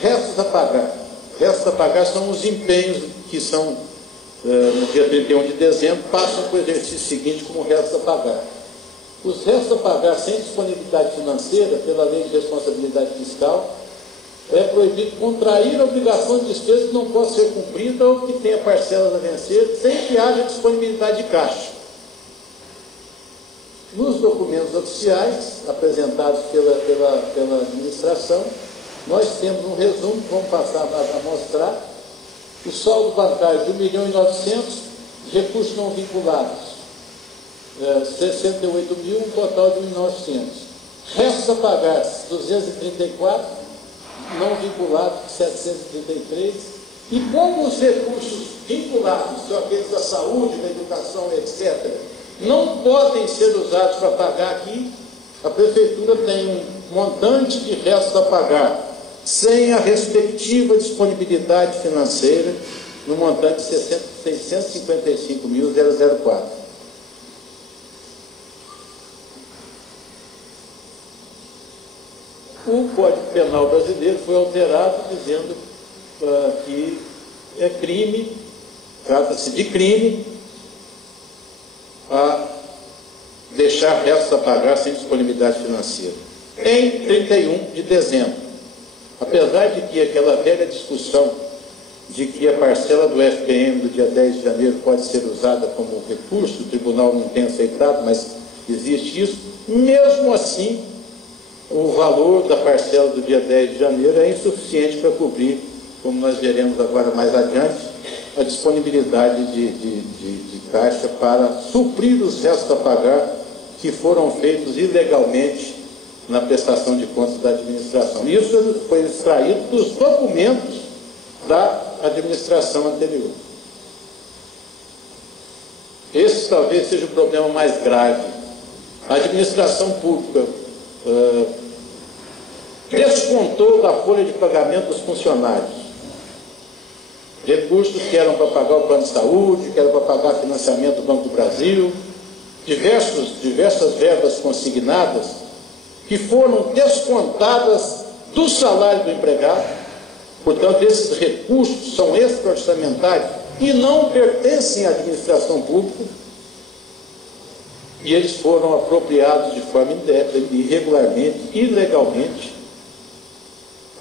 Restos a pagar. Restos a pagar são os empenhos que são, no dia 31 de dezembro, passam para o exercício seguinte como restos a pagar. Os restos a pagar sem disponibilidade financeira, pela lei de responsabilidade fiscal, é proibido contrair a obrigação de despesa que não possa ser cumprida ou que tenha parcelas a vencer, sem que haja disponibilidade de caixa. Nos documentos oficiais apresentados pela administração, nós temos um resumo, vamos passar a mostrar, o saldo bancário de 1.900.000, recursos não vinculados, 68.000, um total de 1.900. Restos a pagar, 234, não vinculados, 733. E como os recursos vinculados, são aqueles da saúde, da educação, etc., não podem ser usados para pagar aqui, a Prefeitura tem um montante de restos a pagar, sem a respectiva disponibilidade financeira, no montante de 655.004. O Código Penal brasileiro foi alterado dizendo que é crime, trata-se de crime, a deixar restos a pagar sem disponibilidade financeira. Em 31 de dezembro, apesar de que aquela velha discussão de que a parcela do FPM do dia 10 de janeiro pode ser usada como recurso, o tribunal não tem aceitado, mas existe isso, mesmo assim, o valor da parcela do dia 10 de janeiro é insuficiente para cobrir, como nós veremos agora mais adiante, a disponibilidade de caixa para suprir os restos a pagar que foram feitos ilegalmente na prestação de contas da administração. Isso foi extraído dos documentos da administração anterior. Esse talvez seja o problema mais grave. A administração pública descontou da folha de pagamento dos funcionários recursos que eram para pagar o plano de saúde, que eram para pagar financiamento do Banco do Brasil, diversas verbas consignadas que foram descontadas do salário do empregado. Portanto, esses recursos são extra-orçamentários e não pertencem à administração pública, e eles foram apropriados de forma indébita, irregularmente, ilegalmente,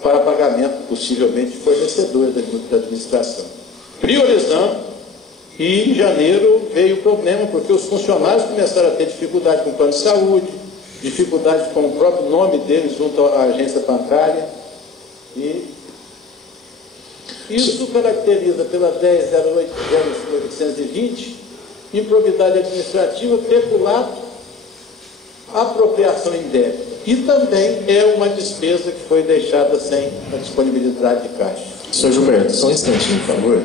para pagamento, possivelmente, de fornecedores da administração. Priorizando, e em janeiro veio o problema, porque os funcionários começaram a ter dificuldade com o plano de saúde, dificuldade com o próprio nome deles junto à agência bancária, e isso caracteriza pela 10.08.820, improbidade administrativa, peculato, apropriação indébita. E também é uma despesa que foi deixada sem a disponibilidade de caixa. Senhor Gilberto, só um instantinho, por favor.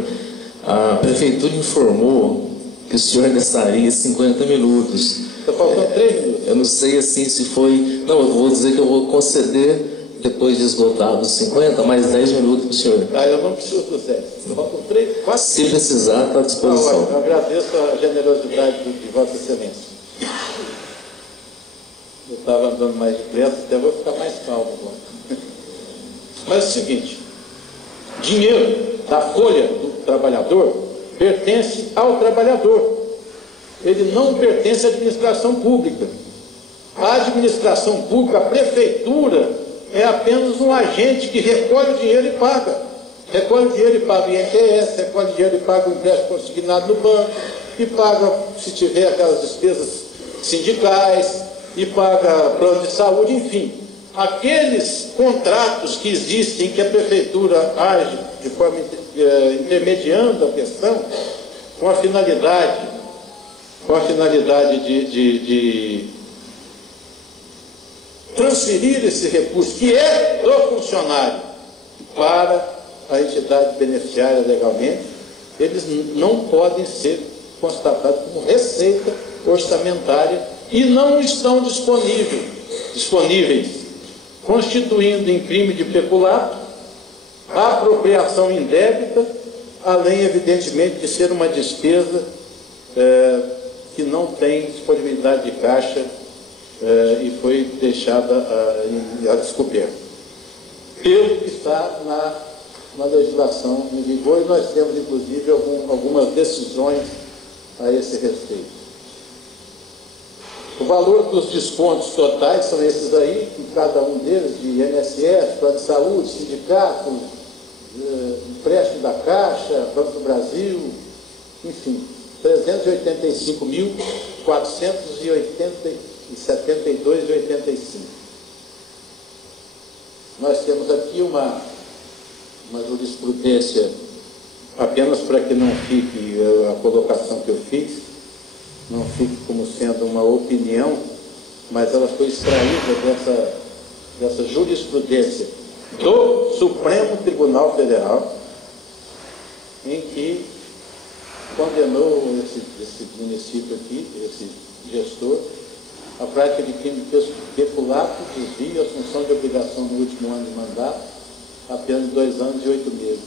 A Prefeitura informou que o senhor necessitaria 50 minutos. Está faltando 3 minutos. Eu não sei assim se foi... Não, eu vou dizer que eu vou conceder, depois de esgotados 50, mais 10 minutos para o senhor. Eu não preciso do 10. Faltam 3, 4 Se precisar, está à disposição. Não, eu agradeço a generosidade de Vossa Excelência. Eu estava andando mais depressa, até vou ficar mais calmo agora. Mas é o seguinte, dinheiro da folha do trabalhador pertence ao trabalhador. Ele não pertence à administração pública. A administração pública, a prefeitura, é apenas um agente que recolhe o dinheiro e paga. Recolhe o dinheiro e paga o INPS, recolhe o dinheiro e paga o empréstimo consignado no banco, e paga, se tiver aquelas despesas sindicais, e paga plano de saúde, enfim. Aqueles contratos que existem, que a Prefeitura age de forma intermediando a questão, com a finalidade de transferir esse recurso, que é do funcionário, para a entidade beneficiária legalmente, eles não podem ser constatados como receita orçamentária e não estão disponíveis, constituindo em crime de peculato, apropriação indébita, além, evidentemente, de ser uma despesa que não tem disponibilidade de caixa e foi deixada a descoberto. pelo que está na legislação em vigor, e nós temos, inclusive, algumas decisões a esse respeito. O valor dos descontos totais são esses aí, em cada um deles, de INSS, Plano de Saúde, sindicato, empréstimo da Caixa, Banco do Brasil, enfim, R$ 385.472,85. Nós temos aqui uma jurisprudência, apenas para que não fique a colocação que eu fiz, não fique como sendo uma opinião, mas ela foi extraída dessa jurisprudência do Supremo Tribunal Federal, em que condenou esse município aqui, esse gestor, a prática de crime de peculato, desvio, assunção de obrigação no último ano de mandato, apenas 2 anos e 8 meses.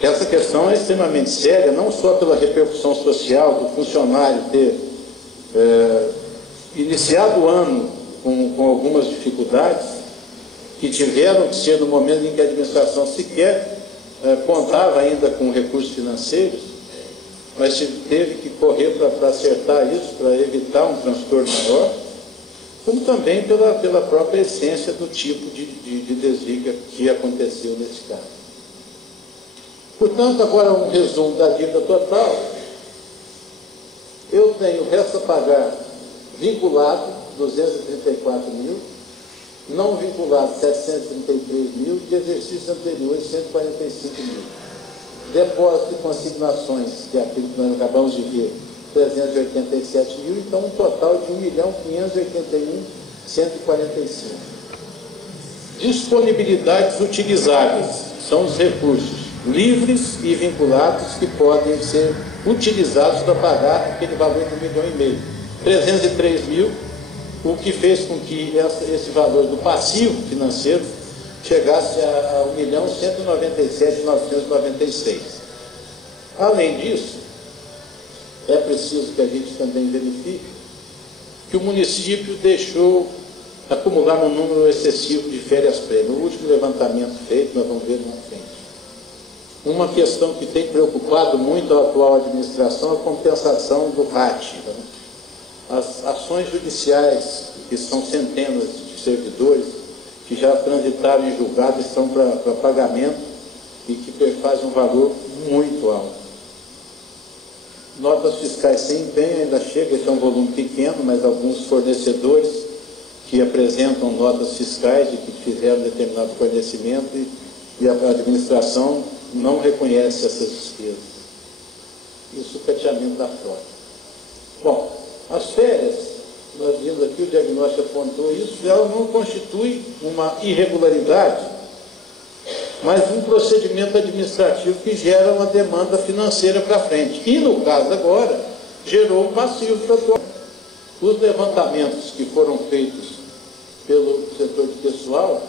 Essa questão é extremamente séria, não só pela repercussão social do funcionário ter iniciado o ano com algumas dificuldades, que tiveram que ser no momento em que a administração sequer contava ainda com recursos financeiros, mas teve que correr para acertar isso, para evitar um transtorno maior, como também pela própria essência do tipo de desliga que aconteceu nesse caso. Portanto, agora um resumo da dívida total. Eu tenho resto a pagar vinculado, 234 mil, não vinculado, 733 mil, de exercícios anteriores, 145 mil. Depósito de consignações, que é aquilo que nós acabamos de ver, 387 mil, então um total de 1.581.145. Disponibilidades utilizáveis são os recursos livres e vinculados que podem ser utilizados para pagar aquele valor de 1,5 milhão. 303 mil, o que fez com que esse valor do passivo financeiro chegasse a 1.197.996. Além disso, é preciso que a gente também verifique que o município deixou acumular um número excessivo de férias-prêmio. O último levantamento feito, nós vamos ver na frente. Uma questão que tem preocupado muito a atual administração é a compensação do RAT. As ações judiciais, que são centenas de servidores, que já transitaram em julgado e estão para pagamento e que perfazem um valor muito alto. Notas fiscais sem empenho ainda chega, esse é um volume pequeno, mas alguns fornecedores que apresentam notas fiscais de que fizeram determinado fornecimento e a administração não reconhece essas despesas. E o sucateamento da frota. Bom, as férias, nós vimos aqui, o diagnóstico apontou isso, ela não constitui uma irregularidade, mas um procedimento administrativo que gera uma demanda financeira para frente. E, no caso agora, gerou um passivo para todo. Os levantamentos que foram feitos pelo setor de pessoal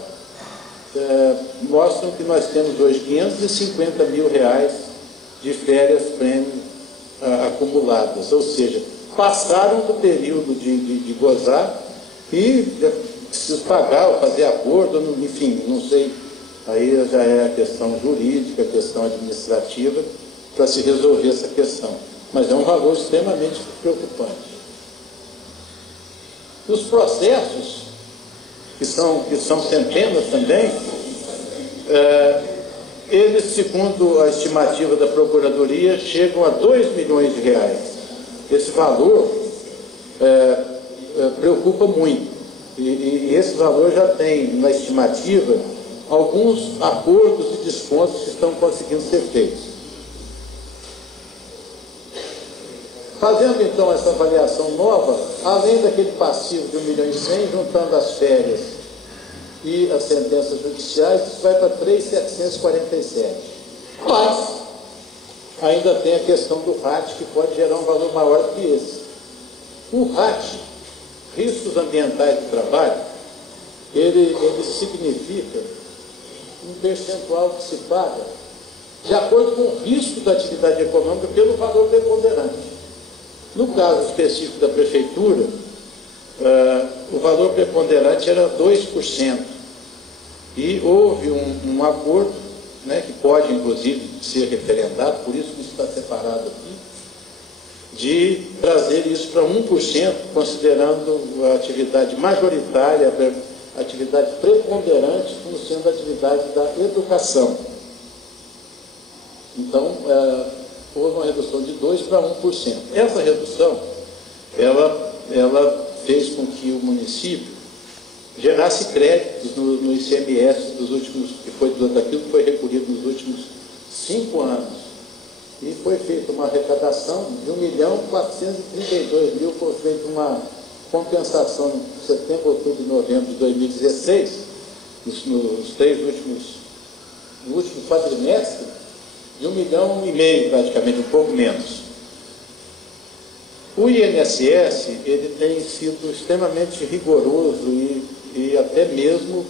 mostram que nós temos hoje 550 mil reais de férias-prêmio acumuladas, ou seja, passaram do período de gozar e preciso pagar ou fazer acordo, enfim, não sei, aí já é a questão jurídica, a questão administrativa, para se resolver essa questão. Mas é um valor extremamente preocupante. Os processos, que são centenas também, eles, segundo a estimativa da Procuradoria, chegam a 2 milhões de reais. Esse valor preocupa muito. E esse valor já tem, na estimativa, alguns acordos e descontos que estão conseguindo ser feitos. Fazendo, então, essa avaliação nova, além daquele passivo de 1,1 milhão, juntando as férias e as sentenças judiciais, isso vai para 3.747. Mas ainda tem a questão do RAT, que pode gerar um valor maior do que esse. O RAT, riscos ambientais do trabalho, ele significa um percentual que se paga de acordo com o risco da atividade econômica pelo valor preponderante. No caso específico da prefeitura, o valor preponderante era 2%. E houve um acordo, né, que pode, inclusive, ser referendado, por isso que isso está separado aqui, de trazer isso para 1%, considerando a atividade majoritária, a atividade preponderante, como sendo a atividade da educação. Então, houve uma redução de 2% para 1%. Essa redução, ela fez com que o município gerasse créditos no ICMS dos últimos, que foi daquilo que foi recolhido nos últimos 5 anos. E foi feita uma arrecadação de 1.432.000, foi feita uma compensação em setembro, outubro e novembro de 2016, no último quadrimestre, de 1,5 milhão, praticamente, um pouco menos. O INSS, ele tem sido extremamente rigoroso e até mesmo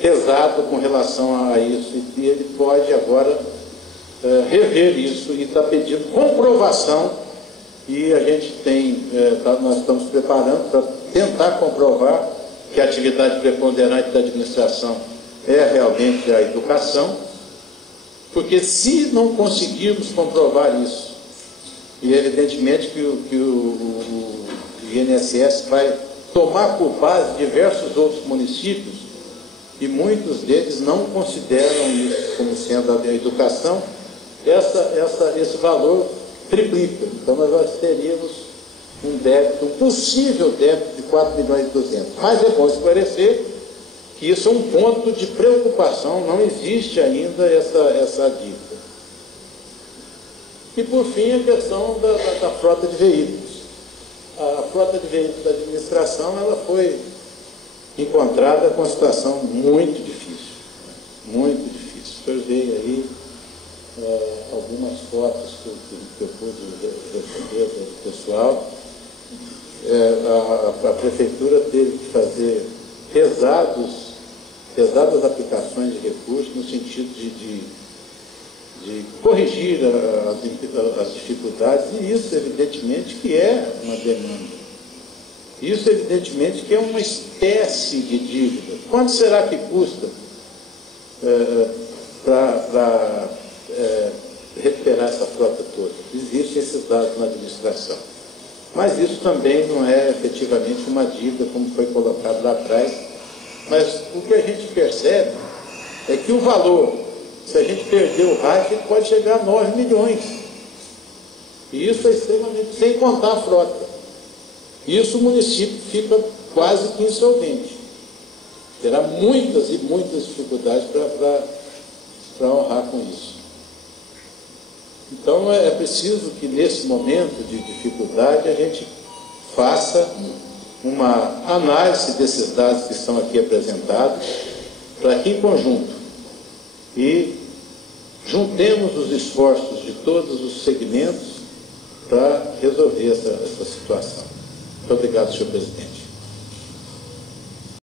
pesado com relação a isso, e ele pode agora rever isso e está pedindo comprovação, e a gente nós estamos preparando para tentar comprovar que a atividade preponderante da administração é realmente a educação, porque se não conseguirmos comprovar isso, e evidentemente que o INSS vai tomar por base diversos outros municípios, e muitos deles não consideram isso como sendo a educação, esse valor triplica. Então nós teríamos um possível débito de 4.200.000. Mas é bom esclarecer que isso é um ponto de preocupação, não existe ainda essa dívida. E por fim, a questão da frota de veículos. A frota de veículos da administração, ela foi encontrada com uma situação muito difícil. Muito difícil. O senhor veio aí algumas fotos que eu pude receber do pessoal. A prefeitura teve que fazer pesadas aplicações de recursos no sentido de corrigir as dificuldades, e isso evidentemente que é uma demanda. Isso evidentemente que é uma espécie de dívida. Quanto será que custa para recuperar essa frota toda? Existem esses dados na administração. Mas isso também não é efetivamente uma dívida, como foi colocado lá atrás. Mas o que a gente percebe é que o valor, se a gente perder o raio, ele pode chegar a 9 milhões. E isso é extremamente, sem contar a frota. Isso o município fica quase que insolvente. Terá muitas e muitas dificuldades para honrar com isso. Então é preciso que nesse momento de dificuldade a gente faça uma análise desses dados que estão aqui apresentados, para que em conjunto e juntemos os esforços de todos os segmentos para resolver essa situação. Muito obrigado, senhor presidente.